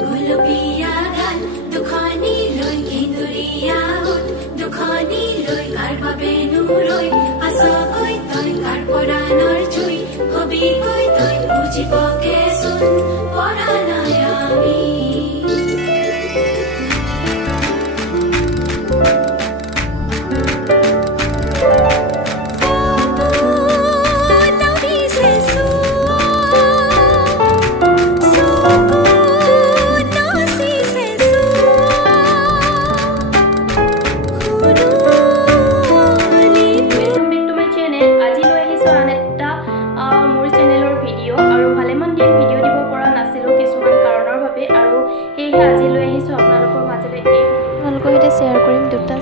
Gulbiya gan dukhani loi kinduriya hot dukhani loi karba benu roi aso koi toi kar poranor chui hobi koi toi buji poke sun poranayami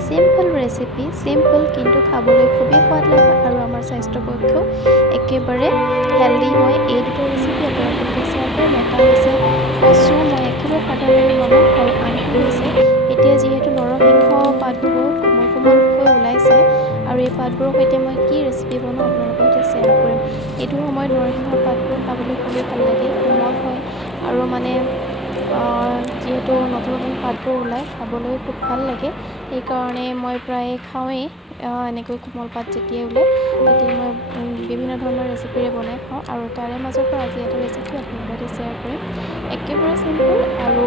simple recipe simple কিন্তু খাবলৈ খুবই সোৱাদ লাগে আৰু আমাৰ স্বাস্থ্যৰ পক্ষেও একেবাৰে হেলদি হয় এই দুটা ৰেচিপি আপোনালোকে শ্বেয়াৰ কৰিম এটা হৈছে কচু মই একেবাৰে সাধাৰণ বনাম আৰু আনটো হৈছে এতিয়া যিহেতু নৰসিংহ পাতবোৰ কোমল কোমলকৈ ওলাইছে আৰু এই পাতবোৰৰ সৈতে মই কি ৰেচিপি বনাওঁ আপোনালোকৰ সৈতে শ্বেয়াৰ কৰিম এইটো সময়ত নৰসিংহ পাতবোৰ খাবলৈ খুবই ভাল লাগে কোমল হয় আৰু মানে যেহেতু নতুন নতুন পাতবোৰ ওলাই খাবলৈ খুব ভাল লাগে এইকাৰণে মই প্ৰায় খাওঁৱেই এনেকৈ কোমল পাত যেতিয়া ওলাই তেতিয়া মই বিভিন্ন ধৰণৰ ৰেচিপিৰে বনাই খাওঁ আৰু তাৰে মাজৰ পৰা আজি এটা ৰেচিপি আপোনালোকৰ সৈতে শ্বেয়াৰ কৰিম একেবাৰে চিম্পল আৰু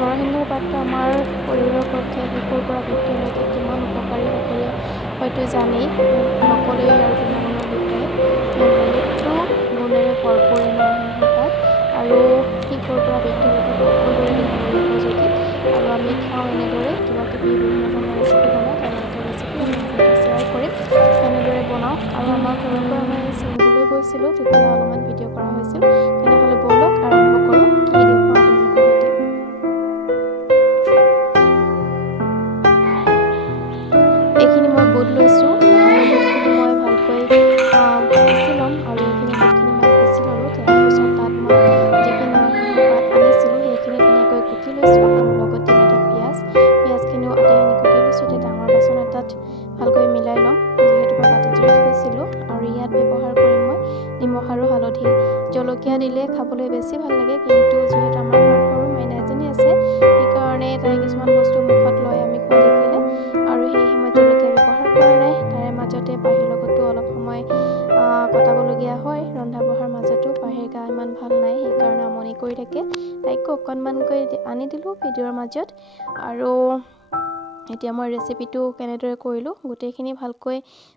নৰসিংহ পাতটো আমাৰ শৰীৰৰ পক্ষে শিশুৰ পৰা বৃদ্ধিলৈকে কিমান উপকাৰী সকলোৱে হয়তো জানেই নকলেই আৰু গুণাগুণৰ বিষয়ে বহুতো গুণেৰে ভৰপূৰ নৰসিংহ পাত আৰু শিশুৰ পৰা বৃদ্ধিলৈকে সকলোৰে দেখাবলৈ উপযোগী আৰু আমি খাওঁ এনেদৰে কিবা কিবি বিভিন্ন ধৰণৰ ৰেচিপি বনাওঁ আৰু এটা ৰেচিপি আপোনালোকৰ শ্বেয়াৰ কৰিম তেনেদৰে বনাওঁ আৰু আমাৰ ঘৰৰ পৰা মই চিঙিবলৈ গৈছিলোঁ তেতিয়া অলপমান ভিডিঅ' কৰা হৈছিল তেনেহ'লে ব'লক আৰম্ভ কৰোঁ কি দেখুৱাম আপোনালোকৰ সৈতে এইখিনি মই বুট লৈছোঁ আৰু বুটখিনি মই ভালকৈ পিচি ল'ম আৰু এইখিনি বুটখিনি মই পিচি ল'লোঁ তাৰপিছত তাত মই যিখিনি নৰসিংহ পাত আনিছিলোঁ সেইখিনি ধুনীয়াকৈ কুটি লৈছোঁ আৰু লগতে মই এটা পিঁয়াজখিনিও আটাইখিনি কুটি লৈছোঁ এতিয়া ডাঙৰ বাচন এটাত ভালকৈ মিলাই ল'ম যিহেতু মই বাতিত থৈছিলোঁ আৰু ইয়াত ব্যৱহাৰ কৰিম মই নিমখ আৰু হালধি জলকীয়া দিলে খাবলৈ বেছি ভাল লাগে কিন্তু যিহেতু আমাৰ ঘৰত সৰু মাইনা এজনী আছে সেইকাৰণে তাই কিছুমান বস্তু মুখত লৈ আমি খোৱা দেখিলে আৰু সেয়েহে মই জলকীয়া ব্যৱহাৰ কৰা নাই তাৰে মাজতে পাহিৰ লগতো অলপ সময় কটাবলগীয়া হয় ৰন্ধা বঢ়াৰ মাজতো পাহিৰ গা ইমান ভাল নাই সেইকাৰণে আমনি কৰি থাকে তাইকো অকণমানকৈ আনি দিলোঁ ভিডিঅ'ৰ মাজত আৰু এতিয়া মই ৰেচিপিটো কেনেদৰে কৰিলোঁ গোটেইখিনি ভালকৈ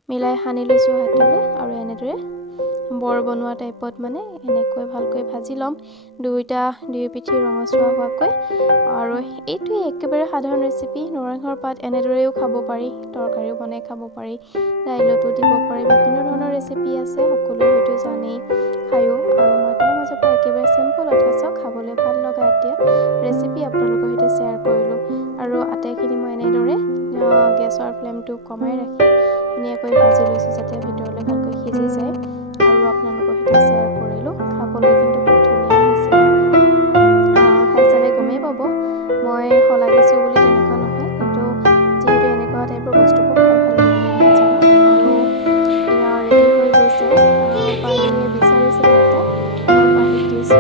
মিলাই সানি লৈছোঁ হাতেৰে আৰু এনেদৰে বৰ বনোৱা টাইপত মানে এনেকৈ ভালকৈ ভাজি ল'ম দুই পিঠি ৰঙচুৱা হোৱাকৈ আৰু এইটোৱে একেবাৰে সাধাৰণ ৰেচিপি নৰসিংহৰ পাত এনেদৰেও খাব পাৰি তৰকাৰীও বনাই খাব পাৰি দাইলতো দিব পাৰি বিভিন্ন ধৰণৰ ৰেচিপি আছে সকলোৱে হয়তো জানেই খায়ো আৰু মই তাৰ মাজৰ পৰা একেবাৰে চিম্পল অথচ খাবলৈ ভাল লগা এতিয়া ৰেচিপি আপোনালোকৰ সৈতে শ্বেয়াৰ কৰিলোঁ আৰু আটাইখিনি মই এনেদৰে গেছৰ ফ্লেমটো কমাই ৰাখি ধুনীয়াকৈ ভাজি লৈছোঁ যাতে ভিতৰলৈ ভালকৈ সিজি যায় আৰু আপোনালোকৰ সৈতে শ্বেয়াৰ কৰিলোঁ খাবলৈ কিন্তু খুব ধুনীয়া হৈছিলে খাই চালে গমেই পাব মই শলাগিছোঁ বুলি তেনেকুৱা নহয় কিন্তু যিহেতু এনেকুৱা টাইপৰ বস্তুবোৰ খাই ভাল লাগে নাজানো আৰু এয়া ৰেডি হৈ গৈছে পাহিয়ে বিচাৰিছিলে এটা মই পাহিক দিছোঁ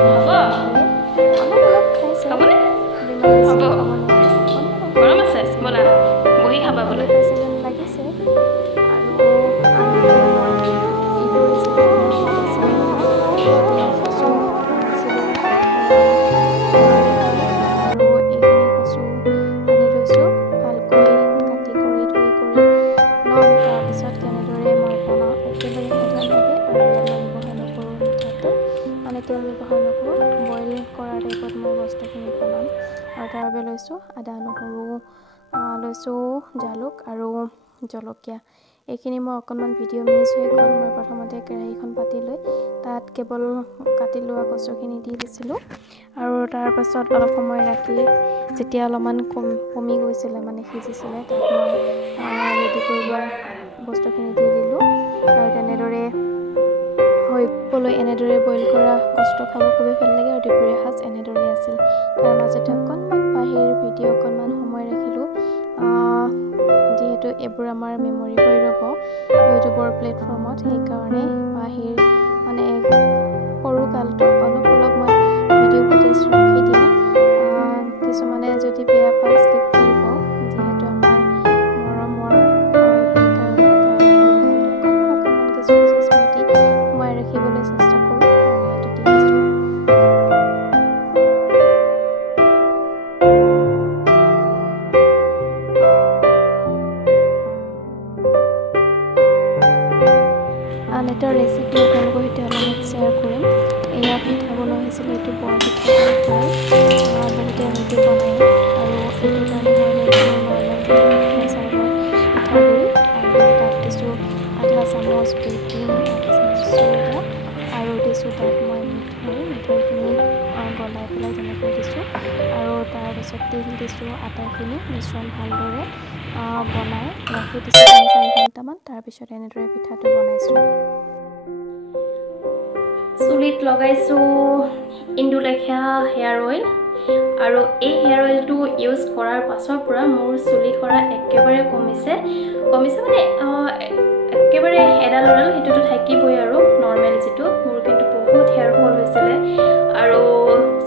অলপ অলপ খাইছে গৰম আছে ব'লা বহি খাবা বোলে লাগিছে আৰু আমি এইটো ৰেচিপি আৰু এইখিনি কচু আনি লৈছোঁ ভালকৈ কাটি কৰি ধুই কৰি ল'ম তাৰপিছত কেনেদৰে মই বনাওঁ একেবাৰে সাধাৰণভাৱে আৰু ইয়াত মই ব্যৱহাৰ নকৰোঁ মিঠাতেল মানে তেল ব্যৱহাৰ নকৰোঁ বইল কৰা টাইপত মই বস্তুখিনি বনাম আৰু তাৰ বাবে লৈছোঁ আদা নহৰু লৈছোঁ জালুক আৰু জলকীয়া এইখিনি মই অকণমান ভিডিঅ' মিছ হৈ গ'ল মই প্ৰথমতে কেৰাহীখন পাতি লৈ তাত কেৱল কাটি লোৱা কচুখিনি দি দিছিলোঁ আৰু তাৰ পাছত অলপ সময় ৰাখি যেতিয়া অলপমান কমি গৈছিলে মানে সিজিছিলে তাত মই ৰেডি কৰি লোৱা বস্তুখিনি দি দিলোঁ আৰু তেনেদৰে হৈ গ'লৈ এনেদৰে বইল কৰা কচুটো খাব খুবেই ভাল লাগে আৰু দুপৰীয়া সাজ এনেদৰে আছিল তাৰ মাজতে অকণমান পাহিৰ ভিডিঅ' অকণমান সময় ৰাখিলোঁ যিহেতু এইবোৰ আমাৰ মেমৰি হৈ ৰ'ব ইউটিউবৰ প্লেটফৰ্মত সেইকাৰণে বাহিৰ মানে সৰু কালটো অলপ মই ভিডিঅ' ফুটেজ ৰাখি দিওঁ কিছুমানে যদি বেয়া পায় স্কিপ কৰিব যিহেতু আমাৰ মৰমৰ সেইকাৰণে তাৰ সৰু কালটো কিছু স্মৃতি সোমাই ৰাখিবলৈ চেষ্টা কৰোঁ আৰু ইয়াতে দেখিছোঁ আন এটা ৰেচিপি আপোনালোকৰ সৈতে অলপ শ্বেয়াৰ কৰিম এয়া পিঠা বনোৱা হৈছিলে এইটো বৰ পিঠা বহুতে হয়তো বনায় আৰু এইটো কাৰণে মই লৈছোঁ নৰ্মেল চাউলৰ পিঠাগুড়ি আৰু তাত দিছোঁ আধা চামুচ বেকিং আধা চামুচ চ'ডা আৰু দিছোঁ তাত মই মিঠৈখিনি গলাই পেলাই তেনেকৈ দিছোঁ আৰু তাৰপিছত তিল দিছোঁ আটাইখিনি মিশ্ৰণ ভালদৰে বনাই ৰাখি দিছোঁ 3-4 ঘণ্টামান তাৰপিছত এনেদৰে পিঠাটো বনাইছোঁ চুলিত লগাইছোঁ ইন্দুলেখা হেয়াৰ অইল আৰু এই হেয়াৰ অইলটো ইউজ কৰাৰ পাছৰ পৰা মোৰ চুলি সৰা একেবাৰে কমিছে মানে একেবাৰে এডাল সেইটোতো থাকিবই আৰু নৰ্মেল যিটো মোৰ কিন্তু বহুত হেয়াৰ ফল হৈছিলে আৰু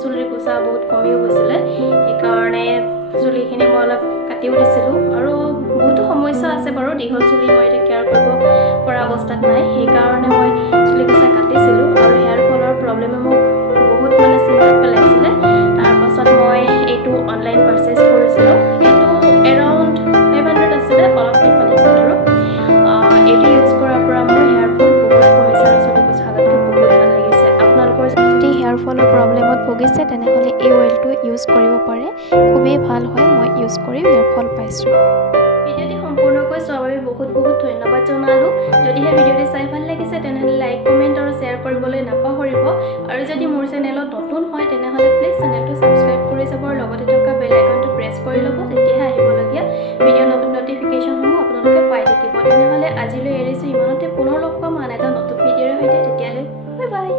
চুলিৰ কোচা বহুত কমিও গৈছিলে সেইকাৰণে চুলিখিনি মই অলপ কাটিও দিছিলোঁ আৰু বহুতো সমস্যা আছে বাৰু দীঘল চুলি মই এতিয়া কেয়াৰ কৰিব পৰা অৱস্থাত নাই সেইকাৰণে মই চুলি কোচা কাটিছিলোঁ আৰু হেয়াৰ ফলৰ প্ৰব্লেমে মোক বহুত মানে চিন্তাত পেলাইছিলে তাৰপাছত মই এইটো অনলাইন পাৰ্চেছ কৰিছিলোঁ এইটো এৰাউণ্ড 500 আছিলে অলপ টিপানি আৰু এইটো ইউজ কৰাৰ পৰা মোৰ হেয়াৰ ফল বহুত কমিছে আৰু চুলি কোচা আগতকৈ বহুত ভাল লাগিছে আপোনালোকৰ যদি হেয়াৰ ফলৰ প্ৰব্লেমত ভুগিছে তেনেহ'লে এই অইলটো ইউজ কৰিব পাৰে খুবেই ভাল হয় মই ইউজ কৰি ইয়াৰ ফল পাইছোঁ ভিডিঅ'টি সম্পূৰ্ণকৈ চোৱাৰ বাবে বহুত ধন্যবাদ জনালোঁ যদিহে ভিডিঅ'টি চাই ভাল লাগিছে তেনেহ'লে লাইক কমেণ্ট আৰু শ্বেয়াৰ কৰিবলৈ নাপাহৰিব আৰু যদি মোৰ চেনেলত নতুন হয় তেনেহ'লে প্লিজ চেনেলটো ছাবস্ক্ৰাইব কৰি যাব আৰু লগতে থকা বেল আইকনটো প্ৰেছ কৰি ল'ব তেতিয়াহে আহিবলগীয়া ভিডিঅ' নটিফিকেশ্যনসমূহ আপোনালোকে পাই থাকিব তেনেহ'লে আজিলৈ এৰিছোঁ ইমানতে পুনৰ লগ পাম আন এটা নতুন ভিডিঅ'ৰ সৈতে তেতিয়ালৈ বাই